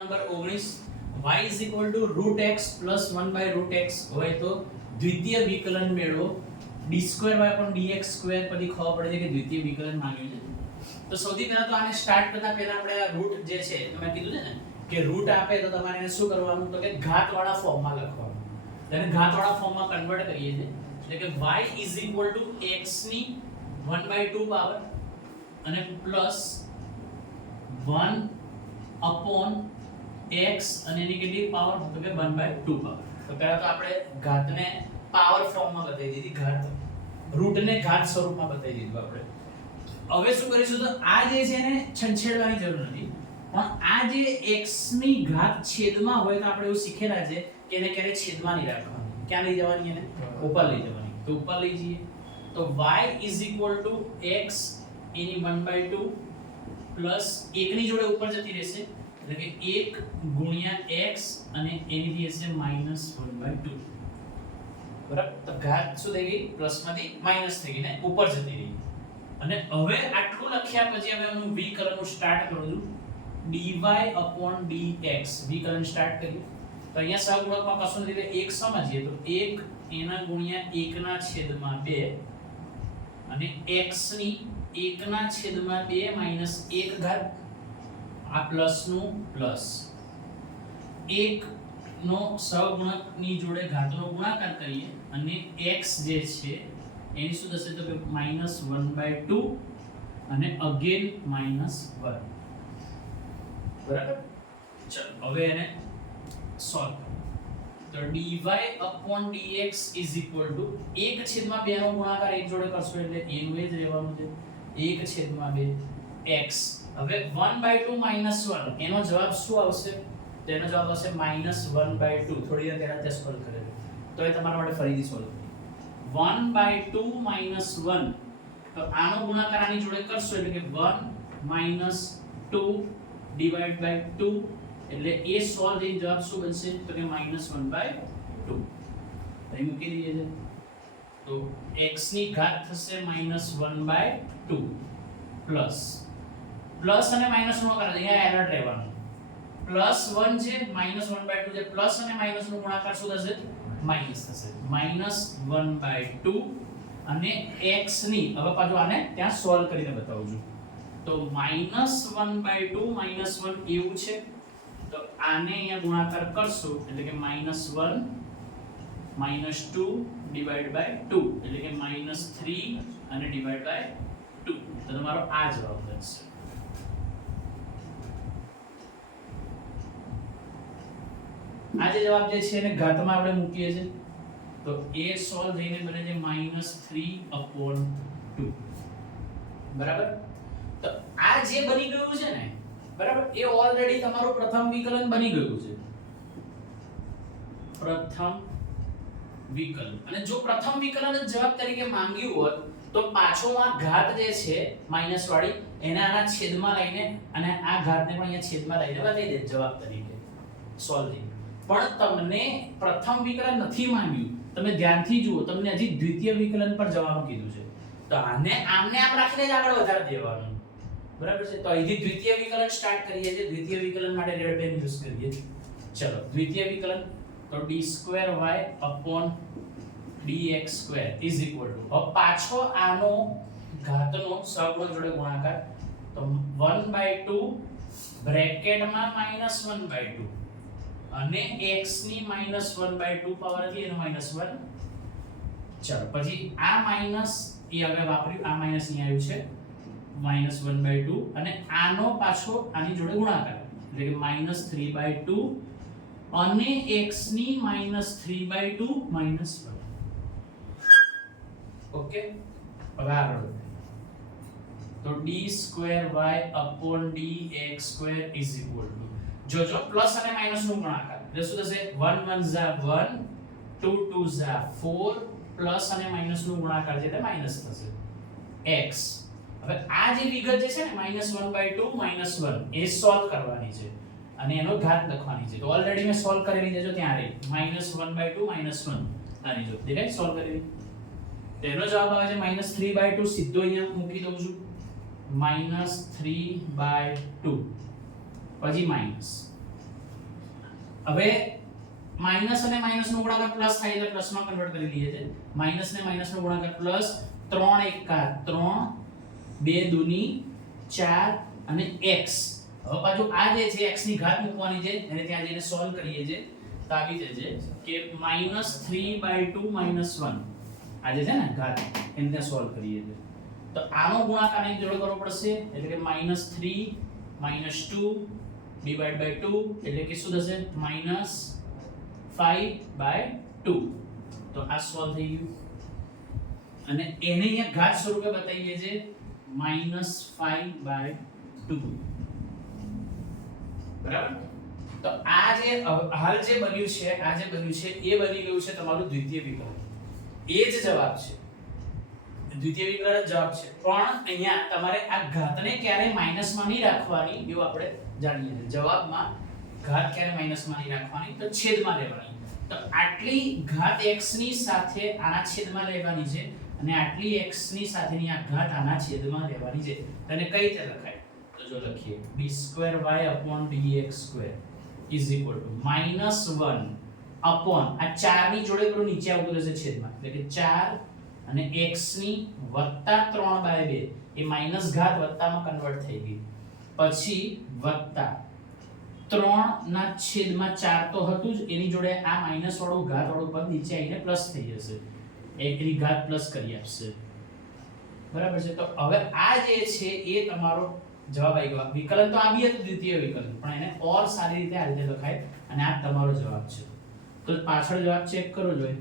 Number 19 y is equal to root x plus 1 by root x હોય તો દ્વિતીય વિકલન મેળવો d square y upon dx square પછી ખબર પડે છે કે દ્વિતીય વિકલન માંગ્યું છે. તો સૌથી પહેલા તો આને સ્ટાર્ટ કરતા પહેલા આપણે આ રૂટ જે છે તમે કીધું છે ને કે રૂટ આપે તો તમારે એને શું કરવાનું તો કે ઘાતવાળા ફોર્મમાં લખવાનું. તેને ઘાતવાળા ફોર્મમાં કન્વર્ટ કરીએ છીએ એટલે કે y is equal to x ની 1/2 પાવર અને પ્લસ 1 upon x અને એની કેટલી પાવર તો કે 1/2 પાવર. તો પહેલા તો આપણે ઘાતને પાવર ફોર્મમાં બતાવી દીધી, ઘાત રૂટને ઘાત સ્વરૂપમાં બતાવી દીધું આપણે. હવે શું કરીશું તો આ જે છે એને છંછેડવાની જરૂર નથી, પણ આ જે x ની ઘાત છેદમાં હોય તો આપણે એવું શીખેલા છે કે એને ક્યારે છેદમાં નહીં રાખવાની. ક્યાં લઈ જવાની એને ઉપર લઈ જવાની. તો ઉપર લઈ જઈએ તો y is equal to x any 1/2 plus 1 ની જોડે ઉપર જતી રહેશે એટલે કે 1 ગુણ્યા x અને એની થશે -1/2. બરાબર. તો ઘાત શું થઈ ગઈ પ્લસમાંથી માઈનસ થઈ ગઈ ને ઉપર જતી રહી. અને હવે આટલું લખ્યા પછી હવે હું વિકલનનું સ્ટાર્ટ કરું છું dy upon dx વિકલન સ્ટાર્ટ કર્યું. તો અહીંયા સહગુણકમાં કશું નથી એટલે 1 સમજીએ તો 1 એના ગુણ્યા 1 ના છેદમાં 2 અને x ની 1 ના છેદમાં 2 માઈનસ 1 ઘાત આ પ્લસ નું પ્લસ 1 નો સહગુણકની જોડે ઘાતનો ગુણાકાર કરીએ અને x જે છે એની શું થશે તો કે -1/2 અને અગેન -1. બરાબર. ચલો હવે એને સોલ્વ તો dy upon dx is equal to 1/2 નો ગુણાકાર 1 જોડે કરશો એટલે a નું એ જ રહેવાનું છે 1/2 x. હવે 1/2 -1 એનો જવાબ શું આવશે તો એનો જવાબ આવશે -1/2. થોડી વાર પહેલા તે સોલ્વ કરેલું તો એ તમારા માટે ફરીથી સોલ્વ 1/2 -1 તો આનો ગુણાકાર આની જોડે કરશો એટલે કે 1 2 ડિવાઇડ બાય 2 એટલે એ સોલ્વ થઈ જવાબ શું બનશે તો કે -1/2. અહીં મૂકી દઈએ છે તો x ની ઘાત થશે -1/2 પ્લસ પ્લસ અને માઈનસ નો કરે અહીંયા એલર્ટ રહેવાનું. +1 છે -1/2 છે પ્લસ અને માઈનસ નો ગુણાકાર શું થશે માઈનસ થશે -1/2 અને x ની હવે પાછું આને ત્યાં સોલ્વ કરીને બતાવું છું તો -1/2 -1 એવું છે તો આને અહીંયા ગુણાકાર કરશો એટલે કે -1 -2 ડિવાઇડ બાય 2 એટલે કે -3 અને ડિવાઇડ બાય 2 તો તમારો આ જવાબ બનશે. આ જે જવાબ જે છે એને ઘાતમાં આપણે મૂકીએ છીએ તો a સોલ્વ થઈને બને છે -3/2. બરાબર. તો આ જે બની ગયું છે ને બરાબર એ ઓલરેડી તમારું પ્રથમ વિકલન બની ગયું છે. પ્રથમ વિકલન. અને જો પ્રથમ વિકલન જ જવાબ તરીકે માંગ્યું હોત તો પાછો આ ઘાત જે છે માઈનસ વાળી એને આના છેદમાં લઈને અને આ ઘાતને પણ અહીંયા છેદમાં લઈને બતાવી દે જવાબ તરીકે સોલ્વ થઈ. પણ તમને પ્રથમ વિકલન નથી માંગ્યું. તમે ધ્યાનથી જુઓ તમને હજી દ્વિતીય વિકલન પર જવાનું કીધું છે તો આને આમને આમ રાખીને જ આગળ વધારી દેવાનું. બરાબર છે. તો અહીંથી દ્વિતીય વિકલન સ્ટાર્ટ કરીએ છીએ. દ્વિતીય વિકલન માટે રેડ પેન યુઝ કરીએ. ચલો દ્વિતીય વિકલન તો d2y upon dx2 is equal to હવે પાછો આનો ઘાતનો સહગુણક જોડે ગુણાકાર તો 1/2 બ્રેકેટમાં -1/2 અને x ની -1/2 પાવર હતી એનો -1. ચલો પછી આ માઈનસ એ હવે વાપર્યું આ માઈનસ અહીં આવ્યું છે -1/2 અને આનો પાછો આની જોડે ગુણાકાર એટલે કે -3/2 અને x ની -3/2 -1. ઓકે. હવે આગળ તો d2y upon dx2 is equal to જો પ્લસ અને માઈનસ નો ગુણાકાર એટલે શું થશે 1 1 ઝા 1 2 2 ઝા 4 પ્લસ અને માઈનસ નો ગુણાકાર છે એટલે માઈનસ થશે x. હવે આ જે વિગત જે છે ને -1/2 -1 એ સોલ્વ કરવાની છે અને એનો ઘાત લખવાની છે. તો ઓલરેડી મેં સોલ્વ કરેલી છે જો ત્યાં રહી -1/2 -1 આની જો દેખાય સોલ્વ કરેલી. તેનો જવાબ આવે છે -3/2 સીધો અહીંયા મૂકી દઉં છું -3/2 પછી માઈનસ હવે માઈનસ અને માઈનસ નો ગુણાકાર પ્લસ થાય એટલે પ્લસ માં કન્વર્ટ કરી લઈએ છે. માઈનસ ને માઈનસ નો ગુણાકાર પ્લસ 3 એકા 3 2 દુની 4 અને x. હવે પાછું આ જે છે x ની ઘાત મૂકવાની છે એને ત્યાં જઈને સોલ્વ કરીએ છે તો આવી જશે કે -3/2 - 1 આ જે છે ને ઘાત એને સોલ્વ કરીએ છે તો આનો ગુણાકાર અહીં જોડે કરવો પડશે એટલે કે -3 -2 ડિવાઇડ બાય 2 એટલે કે શું થશે -5/2. તો આ સોલ્વ થઈ ગયું અને એને અહીંયા ઘાત સ્વરૂપે બતાવીએ છે -5/2. બરાબર. તો આ જે હાલ જે બન્યું છે એ બની ગયું છે તમારું દ્વિતીય વિકલન. એ જ જવાબ છે, દ્વિતીય વિકલન જ જવાબ છે. પણ અહીંયા તમારે આ ઘાતને ક્યારે માઈનસમાં નહીં રાખવાની એવું આપણે જાણીએ છીએ. જવાબમાં ઘાત ક્યારે માઈનસમાં નહીં રાખવાની તો છેદમાં લેવાની. તો આટલી ઘાત x ની સાથે આના છેદમાં લેવાની છે અને આટલી x ની સાથેની આ ઘાત આના છેદમાં લેવાની છે. તને કઈ રીતે લખાય તો જો લખીએ d2y/dx2 -1 upon આ 4 ની જોડે પેલું નીચે આવતું રહેશે છેદમાં એટલે કે 4 અને x ની વત્તા 3/2 એ માઈનસ ઘાત વત્તામાં કન્વર્ટ થઈ ગઈ પછી વત્તા 3 ના છેદમાં 4 તો હતું જ એની જોડે આ માઈનસ વાળું ઘાત વાળું પદ નીચે આવીને પ્લસ થઈ જશે એકની ઘાત પ્લસ કરી આપશે. બરાબર છે. તો હવે આ જે છે એ તમારો જવાબ આવી ગયો. વિકલન તો આ બી હતું દ્વિતીય વિકલન પણ એને ઓર સારી રીતે આ રીતે લખાય અને આ તમારો જવાબ છે. તો પાછળ જવાબ ચેક કરો જોઈએ